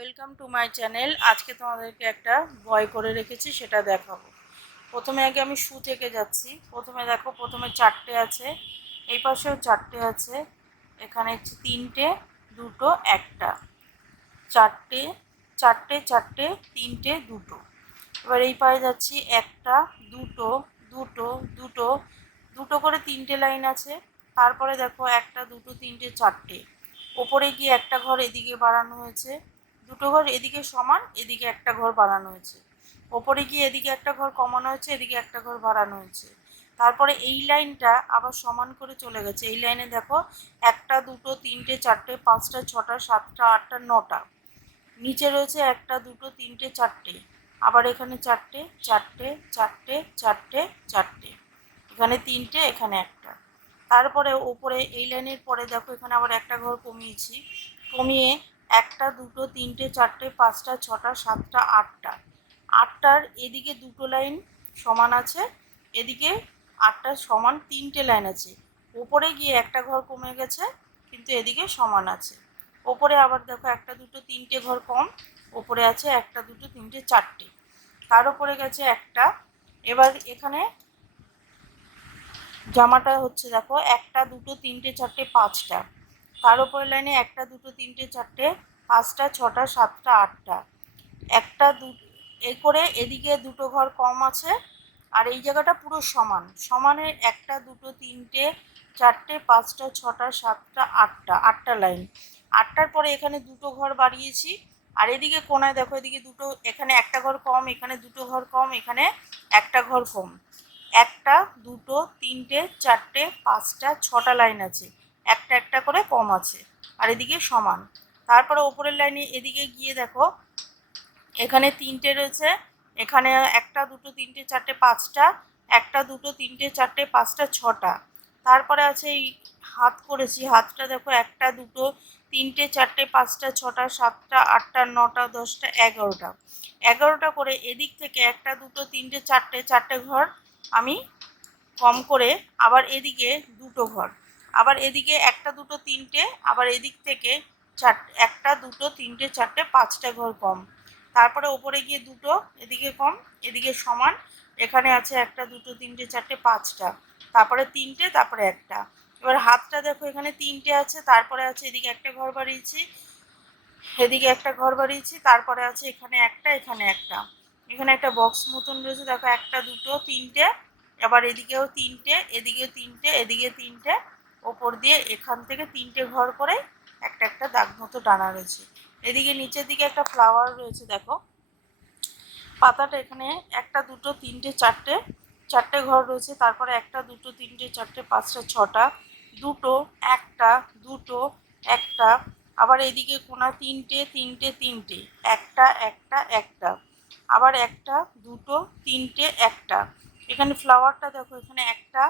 Welcome to my channel. আজকে তোমাদেরকে একটা বয় করে রেখেছি, সেটা দেখাবো। প্রথমে আগে আমি শু থেকে যাচ্ছি। প্রথমে দেখো, প্রথমে চারটে আছে, এই পাশেও চারটে আছে, এখানে তিনটে, দুটো, একটা, চারটে চারটে চারটে, তিনটে, দুটো। এবার এই পায়ে যাচ্ছি, একটা, দুটো, দুটো, দুটো, দুটো করে তিনটে লাইন আছে। তারপরে দেখো একটা, দুটো, তিনটে, চারটে, ওপরে গিয়ে একটা ঘর এদিকে বাড়ানো হয়েছে, দুটো ঘর এদিকে সমান, এদিকে একটা ঘর বাড়ানো হয়েছে, ওপরে গিয়ে এদিকে একটা ঘর কমানো হয়েছে, এদিকে একটা ঘর বাড়ানো হয়েছে। তারপরে এই লাইনটা আবার সমান করে চলে গেছে। এই লাইনে দেখো একটা, দুটো, তিনটে, চারটে, পাঁচটা, ছটা, সাতটা, আটটা, নটা। নিচে রয়েছে একটা, দুটো, তিনটে, চারটে, আবার এখানে চারটে, চারটে, চারটে, চারটে, চারটে, এখানে তিনটে, এখানে একটা। তারপরে ওপরে এই লাইনের পরে দেখো এখানে আবার একটা ঘর কমিয়েছি, কমিয়ে একটা, দুটো, তিনটে, চারটে, পাঁচটা, ছটা, সাতটা, আটটা। আটটার এদিকে দুটো লাইন সমান আছে, এদিকে আটটার সমান তিনটে লাইন আছে। ওপরে গিয়ে একটা ঘর কমে গেছে, কিন্তু এদিকে সমান আছে। ওপরে আবার দেখো একটা, দুটো, তিনটে ঘর কম, ওপরে আছে একটা, দুটো, তিনটে, চারটে, তার উপরে গেছে একটা। এবার এখানে জামাটা হচ্ছে দেখো একটা, দুটো, তিনটে, চারটে, পাঁচটা, তার উপরে লাইনে একটা, দুটো, তিনটে, চারটে, পাঁচটা, ছটা, সাতটা, আটটা, একটা, এই করে এদিকে দুটো ঘর কম আছে। আর এই জায়গাটা পুরো সমান, সমানের একটা, দুটো, তিনটে, চারটে, পাঁচটা, ছটা, সাতটা, আটটা, আটটা লাইন। আটটার পরে এখানে দুটো ঘর বাড়িয়েছি। আর এদিকে কোনায় দেখো এদিকে দুটো, এখানে একটা ঘর কম, এখানে দুটো ঘর কম, এখানে একটা ঘর কম। একটা, দুটো, তিনটে, চারটে, পাঁচটা, ছটা লাইন আছে, একটা একটা করে কম আছে, আর এদিকে সমান। তারপরে ওপরের লাইনে এদিকে গিয়ে দেখো এখানে তিনটে রয়েছে, এখানে একটা, দুটো, তিনটে, চারটে, পাঁচটা, একটা, দুটো, তিনটে, চারটে, পাঁচটা, ছটা। তারপরে আছে এই হাত করেছি, হাতটা দেখো একটা, দুটো, তিনটে, চারটে, পাঁচটা, ছটা, সাতটা, আটটা, নটা, দশটা, এগারোটা। এগারোটা করে এদিক থেকে একটা, দুটো, তিনটে, চারটে, চারটে ঘর আমি কম করে, আবার এদিকে দুটো ঘর, আবার এদিকে একটা, দুটো, তিনটে, আবার এদিক থেকে একটা, দুটো, তিনটে, চারটে, পাঁচটা ঘর কম। তারপরে ওপরে গিয়ে দুটো, এদিকে কম, এদিকে সমান, এখানে আছে একটা, দুটো, তিনটে, চারটে, পাঁচটা, তারপরে তিনটে, তারপরে একটা। এবার হাতটা দেখো এখানে তিনটে আছে, তারপরে আছে এদিকে একটা ঘর বাড়িয়েছি, এদিকে একটা ঘর বাড়িয়েছি, তারপরে আছে এখানে একটা, এখানে একটা, এখানে একটা বক্স মতন রয়েছে দেখো একটা, দুটো, তিনটে, আবার এদিকেও তিনটে, এদিকেও তিনটে, এদিকে তিনটে, ওপর দিয়ে এখান থেকে তিনটে ঘর করে একটা একটা দাগ মতো টানা রয়েছে। এদিকে নিচের দিকে একটা ফ্লাওয়ার রয়েছে দেখো, পাতাটা এখানে একটা, দুটো, তিনটে, চারটে, চারটে ঘর রয়েছে, তারপরে একটা, দুটো, তিনটে, চারটে, পাঁচটা, ছটা, দুটো, একটা, দুটো, একটা, আবার এদিকে কোনা তিনটে, তিনটে, তিনটে, একটা, একটা, একটা, আবার একটা, দুটো, তিনটে, একটা। এখানে ফ্লাওয়ারটা দেখো এখানে একটা,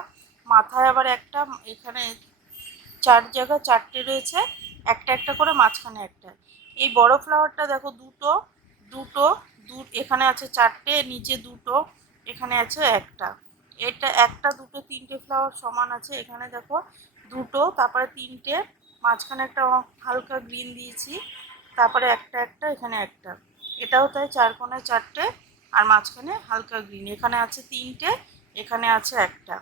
মাথায় আবার একটা, এখানে চার জায়গা চারটে রয়েছে, একটা একটা করে, মাঝখানে একটা। এই বড় ফ্লাওয়ারটা দেখো দুটো, দুটো, এখানে আছে চারটে, নিচে দুটো, এখানে আছে একটা। এটা একটা, দুটো, তিনটে ফ্লাওয়ার সমান আছে, এখানে দেখো দুটো, তারপরে তিনটে, মাঝখানে একটা হালকা গ্রিন দিয়েছি, তারপরে একটা একটা, এখানে একটা, এটাও তাই চার কোণায় চারটে, আর মাঝখানে হালকা গ্রিন, এখানে আছে তিনটে, এখানে আছে একটা।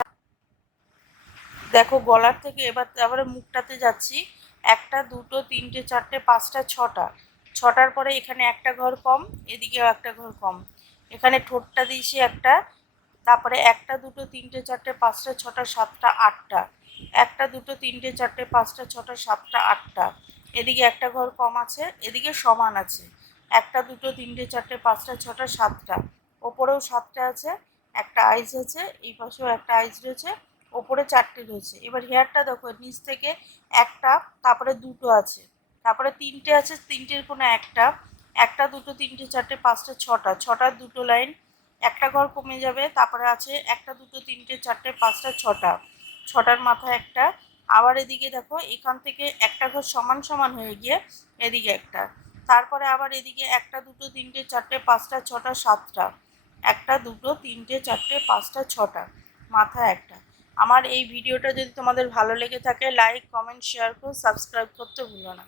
দেখো গলার থেকে এবার আবার মুখটাতে যাচ্ছি, একটা, দুটো, তিনটে, চারটে, পাঁচটা, ছটা, ছটার পরে এখানে একটা ঘর কম, এদিকেও একটা ঘর কম, এখানে ঠোঁটটা দিয়েছি একটা, তারপরে একটা, দুটো, তিনটে, চারটে, পাঁচটা, ছটা, সাতটা, আটটা, একটা, দুটো, তিনটে, চারটে, পাঁচটা, ছটা, সাতটা, আটটা, এদিকে একটা ঘর কম আছে, এদিকে সমান আছে, একটা, দুটো, তিনটে, চারটে, পাঁচটা, ছটা, সাতটা, ওপরেও সাতটা আছে, একটা আইস আছে, এই পাশেও একটা আইস রয়েছে, ওপরে চারটে রয়েছে। এবার হেয়ারটা দেখো নিচ থেকে একটা, তারপরে দুটো আছে, তারপরে তিনটে আছে, তিনটের কোনো একটা, একটা, দুটো, তিনটে, চারটে, পাঁচটা, ছটা, ছটার দুটো লাইন, একটা ঘর কমে যাবে, তারপরে আছে একটা, দুটো, তিনটে, চারটে, পাঁচটা, ছটা, ছটার মাথায় একটা, আবার এদিকে দেখো এখান থেকে একটা ঘর সমান সমান হয়ে গিয়ে এদিকে একটা, তারপরে আবার এদিকে একটা, দুটো, তিনটে, চারটে, পাঁচটা, ছটা, সাতটা, একটা, দুটো, তিনটে, চারটে, পাঁচটা, ছটা, মাথায় একটা। আমার এই ভিডিওটা যদি তোমাদের ভালো লেগে থাকে, লাইক, কমেন্ট, শেয়ার করো, সাবস্ক্রাইব করতে ভুলো না।